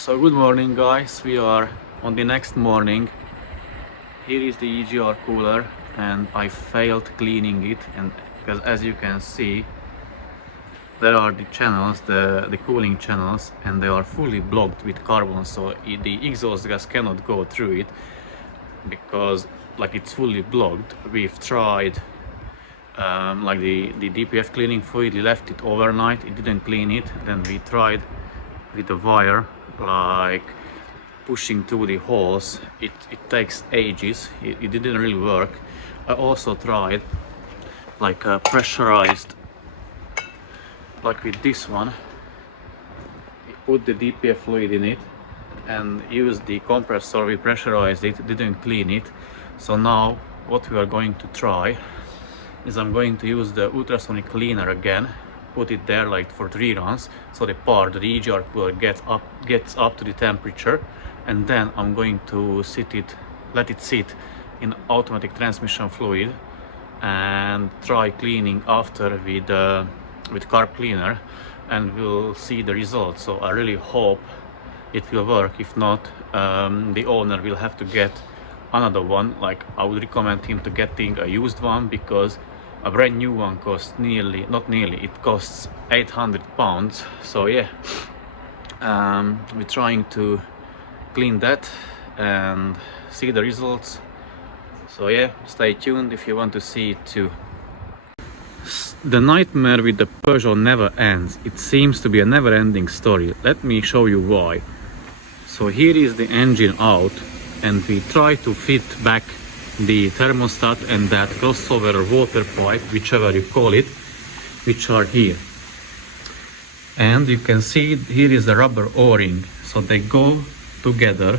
So good morning guys, we are on the next morning. Here is the EGR cooler and I failed cleaning it, and because as you can see there are the channels, the cooling channels, and they are fully blocked with carbon, so the exhaust gas cannot go through it because like it's fully blocked. We've tried like the DPF cleaning fluid, we left it overnight, it didn't clean it. Then we tried with the wire, like pushing through the holes. It takes ages, it didn't really work. I also tried like a pressurized, like with this one, put the DPF fluid in it and use the compressor, we pressurized it, didn't clean it. So now what we are going to try is I'm going to use the ultrasonic cleaner again, put it there like for 3 runs, so the EGR cooler gets up to the temperature, and then I'm going to let it sit in automatic transmission fluid and try cleaning after with carb cleaner, and we'll see the results. So I really hope it will work. If not, the owner will have to get another one. Like I would recommend him to getting a used one, because a brand new one costs it costs 800 pounds. So yeah, we're trying to clean that and see the results. So yeah, stay tuned if you want to see it too. The nightmare with the Peugeot never ends. It seems to be a never-ending story. Let me show you why. So here is the engine out, and we try to fit back the thermostat and that crossover water pipe, whichever you call it, which are here. And you can see here is the rubber o-ring, so they go together.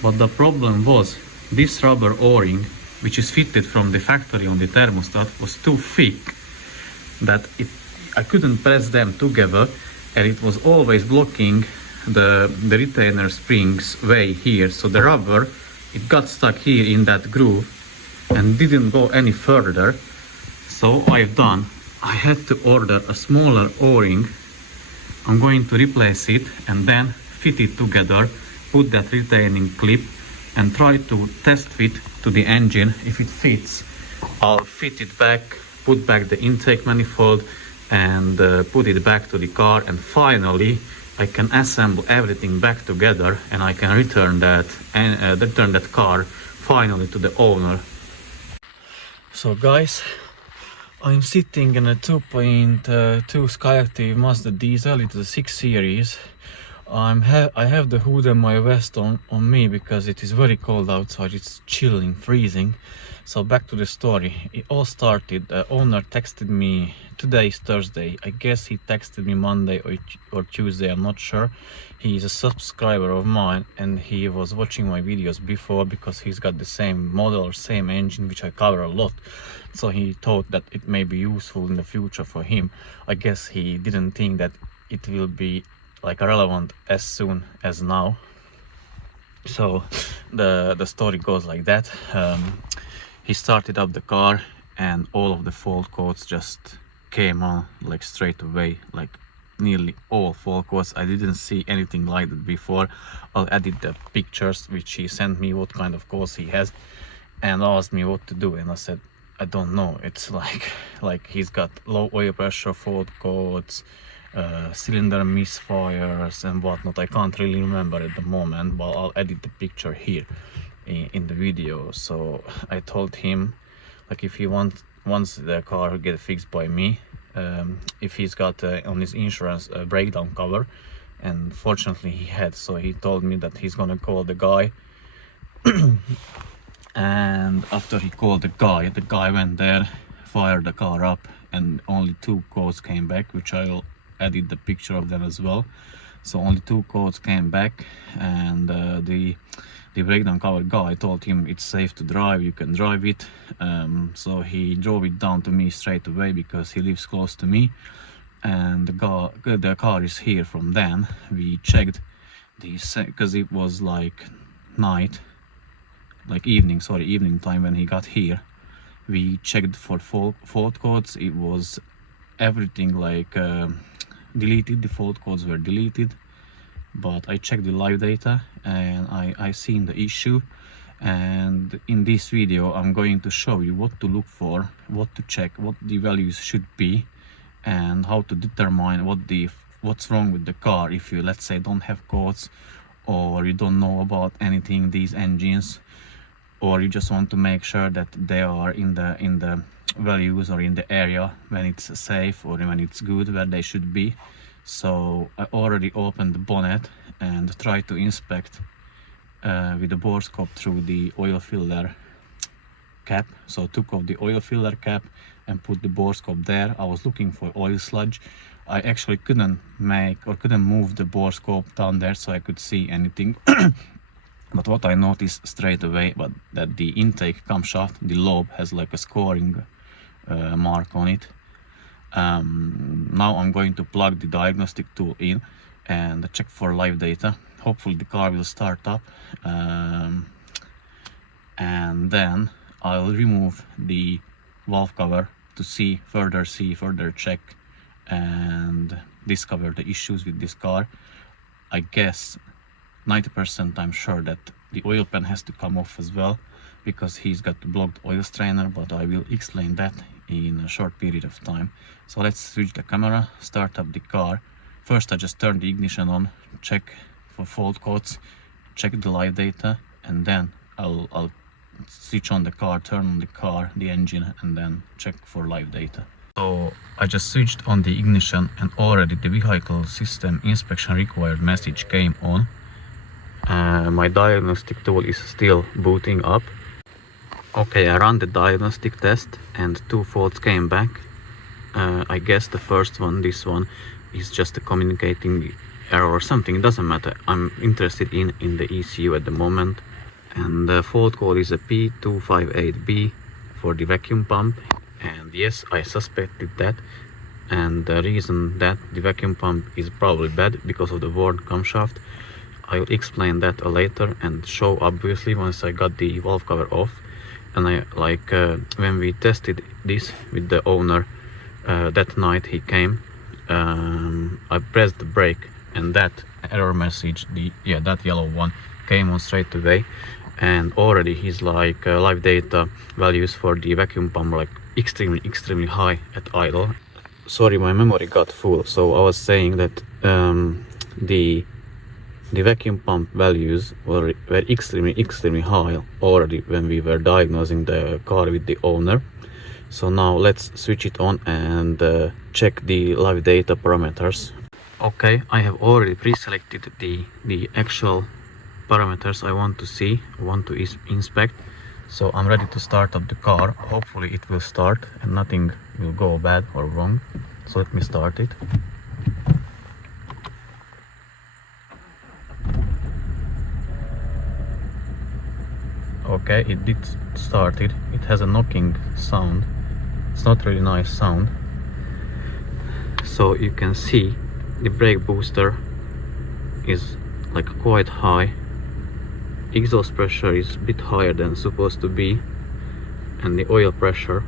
But the problem was this rubber o-ring, which is fitted from the factory on the thermostat, was too thick that I couldn't press them together, and it was always blocking the retainer springs way here. So the rubber, it got stuck here in that groove and didn't go any further. So I had to order a smaller o-ring. I'm going to replace it and then fit it together, put that retaining clip and try to test fit to the engine. If it fits, I'll fit it back, put back the intake manifold and put it back to the car, and finally I can assemble everything back together and I can return that car finally to the owner. So guys, I'm sitting in a 2.2 Skyactiv Mazda diesel. It's a 6 series. I have the hood and my vest on me because it is very cold outside. It's chilling, freezing. So back to the story. It all started, the owner texted me, today is Thursday, I guess he texted me Monday or Tuesday, I'm not sure. He is a subscriber of mine and he was watching my videos before because he's got the same model or same engine which I cover a lot. So he thought that it may be useful in the future for him. I guess he didn't think that it will be like relevant as soon as now. So the story goes like that. He started up the car and all of the fault codes just came on like straight away, like nearly all fault codes. I didn't see anything like that before. I'll edit the pictures which he sent me, what kind of codes he has, and asked me what to do, and I said I don't know. It's like he's got low oil pressure fault codes, cylinder misfires and whatnot. I can't really remember at the moment, but I'll edit the picture here in the video. So I told him, like, if he wants the car get fixed by me, if he's got on his insurance a breakdown cover, and fortunately he had. So he told me that he's gonna call the guy and after he called the guy went there, fired the car up, and only 2 codes came back, which I'll edit the picture of them as well. So only 2 codes came back, and the breakdown cover guy told him it's safe to drive, you can drive it. So he drove it down to me straight away because he lives close to me, and the car is here from then. We checked because it was like night, like evening time when he got here. We checked for fault codes. It was everything like deleted, the fault codes were deleted, but I checked the live data and I seen the issue, and in this video I'm going to show you what to look for, what to check, what the values should be, and how to determine what's wrong with the car if you, let's say, don't have codes, or you don't know about anything these engines, or you just want to make sure that they are in the values or in the area when it's safe or when it's good where they should be. So I already opened the bonnet and tried to inspect with the bore scope through the oil filler cap. So took off the oil filler cap and put the bore scope there. I was looking for oil sludge. I actually couldn't move the bore scope down there so I could see anything. But what I noticed straight away was that the intake camshaft, the lobe, has like a scoring mark on it. Now I'm going to plug the diagnostic tool in and check for live data. Hopefully the car will start up, and then I'll remove the valve cover to further check and discover the issues with this car. I guess 90% I'm sure that the oil pan has to come off as well, because he's got the blocked oil strainer, but I will explain that in a short period of time. So let's switch the camera, start up the car. First I just turn the ignition on, check for fault codes, check the live data, and then I'll switch on the car, turn on the car, the engine, and then check for live data. So I just switched on the ignition and already the vehicle system inspection required message came on. My diagnostic tool is still booting up. Okay, I ran the diagnostic test and 2 faults came back. I guess the first one, this one, is just a communicating error or something. It doesn't matter. I'm interested in the ECU at the moment. And the fault code is a P258B for the vacuum pump. And yes, I suspected that. And the reason that the vacuum pump is probably bad because of the worn camshaft, I'll explain that later and show obviously once I got the valve cover off. And when we tested this with the owner that night he came, I pressed the brake and that error message, that yellow one, came on straight away, and already he's like live data values for the vacuum pump like extremely high at idle. Sorry, my memory got full. So I was saying that the vacuum pump values were extremely high already when we were diagnosing the car with the owner. So now let's switch it on and check the live data parameters. Okay, I have already pre-selected the actual parameters I want to inspect. So I'm ready to start up the car. Hopefully it will start and nothing will go bad or wrong. So let me start it. Okay, it did start it. It has a knocking sound. It's not really nice sound. So you can see the brake booster is like quite high. Exhaust pressure is a bit higher than supposed to be, and the oil pressure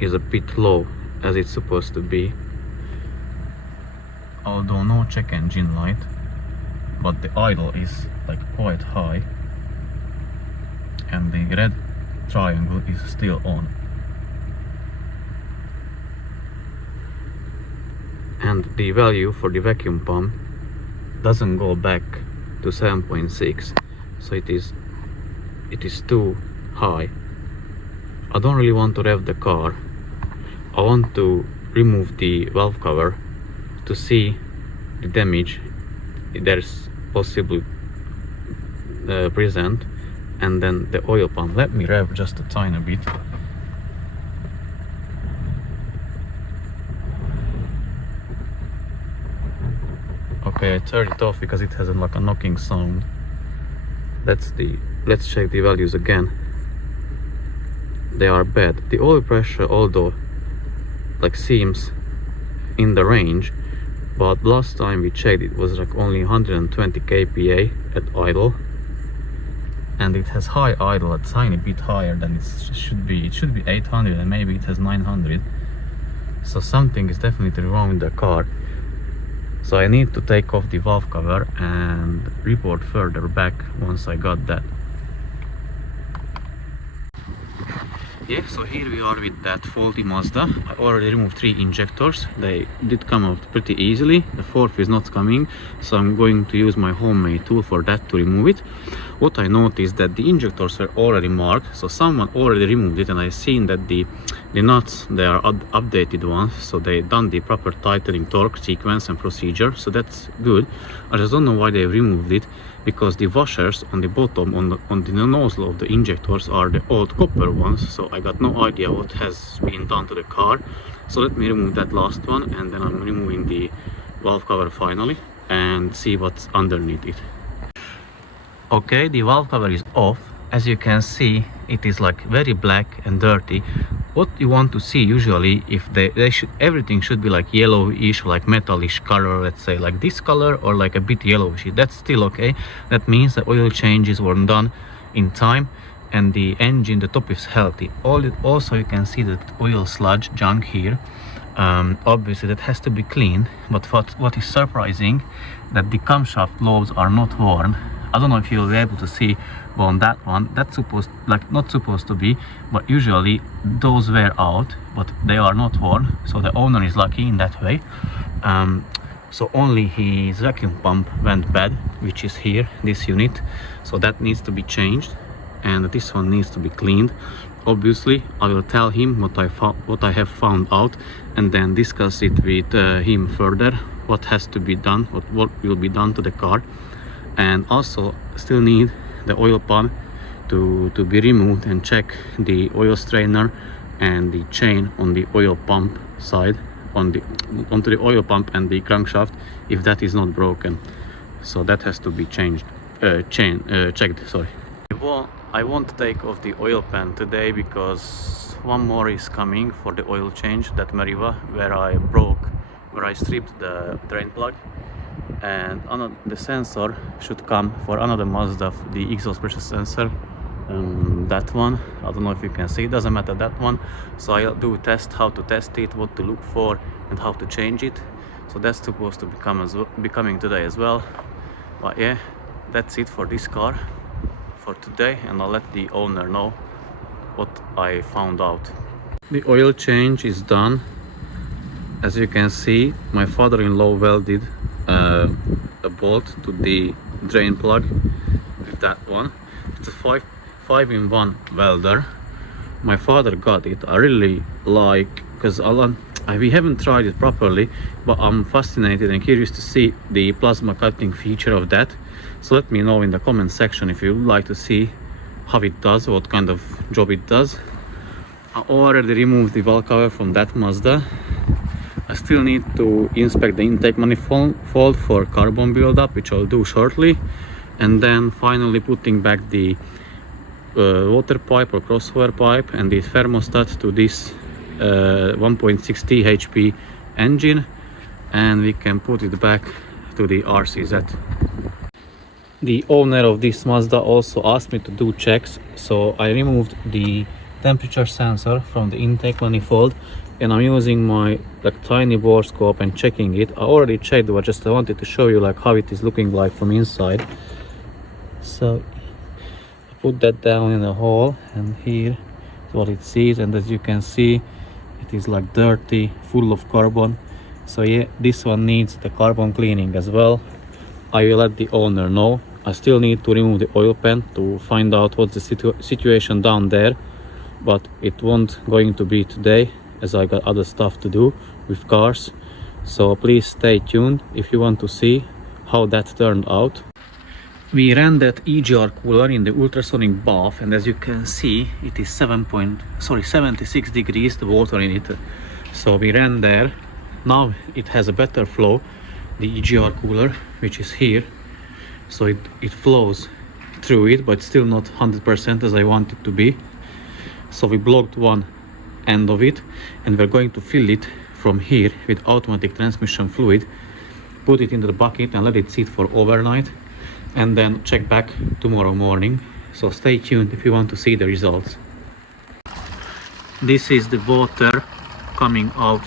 is a bit low as it's supposed to be. Although no check engine light, but the idle is like quite high. And the red triangle is still on. And the value for the vacuum pump doesn't go back to 7.6, so it is too high. I don't really want to rev the car. I want to remove the valve cover to see the damage there's possibly present, and then the oil pump. Let me rev just a tiny bit. Okay, I turned it off because it has like a knocking sound. Let's check the values again. They are bad. The oil pressure, although like seems in the range, but last time we checked it was like only 120 kPa at idle, and it has high idle, a tiny bit higher than it should be. It should be 800 and maybe it has 900. So something is definitely wrong with the car. So I need to take off the valve cover and report further back once I got that. Yeah, so here we are with that faulty Mazda. I already removed 3 injectors. They did come out pretty easily. The 4th is not coming, so I'm going to use my homemade tool for that to remove it. What I noticed that the injectors were already marked, so someone already removed it, and I've seen that the nuts, they are updated ones, so they done the proper tightening torque sequence and procedure, so that's good. I just don't know why they removed it, because the washers on the bottom on the nozzle of the injectors are the old copper ones, so I got no idea what has been done to the car. So let me remove that last one, and then I'm removing the valve cover finally and see what's underneath it. Okay, the valve cover is off. As you can see, it is like very black and dirty. What you want to see usually, if everything should be like yellowish, like metallish color, let's say like this color, or like a bit yellowish. That's still okay. That means the oil changes were done in time and the engine, the top is healthy. Also you can see that oil sludge junk here. Obviously that has to be cleaned, but what is surprising, that the camshaft lobes are not worn. I don't know if you'll be able to see on that one. That's not supposed to be, but usually those wear out, but they are not worn, so the owner is lucky in that way. So only his vacuum pump went bad, which is here, this unit, so that needs to be changed, and this one needs to be cleaned. Obviously I will tell him what I have found out, and then discuss it with him further, what has to be done, what will be done to the car. And also still need the oil pump to be removed, and check the oil strainer and the chain on the oil pump side, onto the oil pump and the crankshaft, if that is not broken. So that has to be changed, checked, sorry. I won't take off the oil pan today, because one more is coming for the oil change, that Meriva, where I stripped the drain plug. And the sensor should come for another Mazda, the exhaust pressure sensor, that one. I don't know if you can see, it doesn't matter, that one. So I'll do a test, how to test it, what to look for, and how to change it. So that's supposed to be coming today as well. But yeah, that's it for this car for today, and I'll let the owner know what I found out. The oil change is done. As you can see, my father-in-law welded a bolt to the drain plug with that one. It's a 5-in-1 welder. My father got it. I really like, because we haven't tried it properly, but I'm fascinated and curious to see the plasma cutting feature of that. So let me know in the comment section if you would like to see how it does, what kind of job it does. I already removed the valve cover from that Mazda. I still need to inspect the intake manifold for carbon buildup, which I'll do shortly, and then finally putting back the water pipe or crossover pipe and the thermostat to this 1.6 HP engine, and we can put it back to the RCZ. The owner of this Mazda also asked me to do checks, so I removed the temperature sensor from the intake manifold, and I'm using my tiny bore scope and checking it. I already checked, but I wanted to show you how it is looking like from inside. So I put that down in the hole, and here is what it sees, and as you can see, it is dirty, full of carbon. So yeah, this one needs the carbon cleaning as well. I will let the owner know. I still need to remove the oil pan to find out what's the situation down there, but it won't going to be today, as I got other stuff to do with cars. So please stay tuned if you want to see how that turned out. We ran that EGR cooler in the ultrasonic bath, and as you can see, it is 76 degrees, the water in it. So we ran there. Now it has a better flow, the EGR cooler, which is here. So it flows through it, but still not 100% as I want it to be. So we blocked one end of it, and we're going to fill it from here with automatic transmission fluid, put it into the bucket and let it sit for overnight, and then check back tomorrow morning. So stay tuned if you want to see the results. This is the water coming out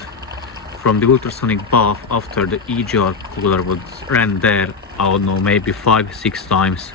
from the ultrasonic bath after the EGR cooler was ran there, I don't know, maybe 5-6 times.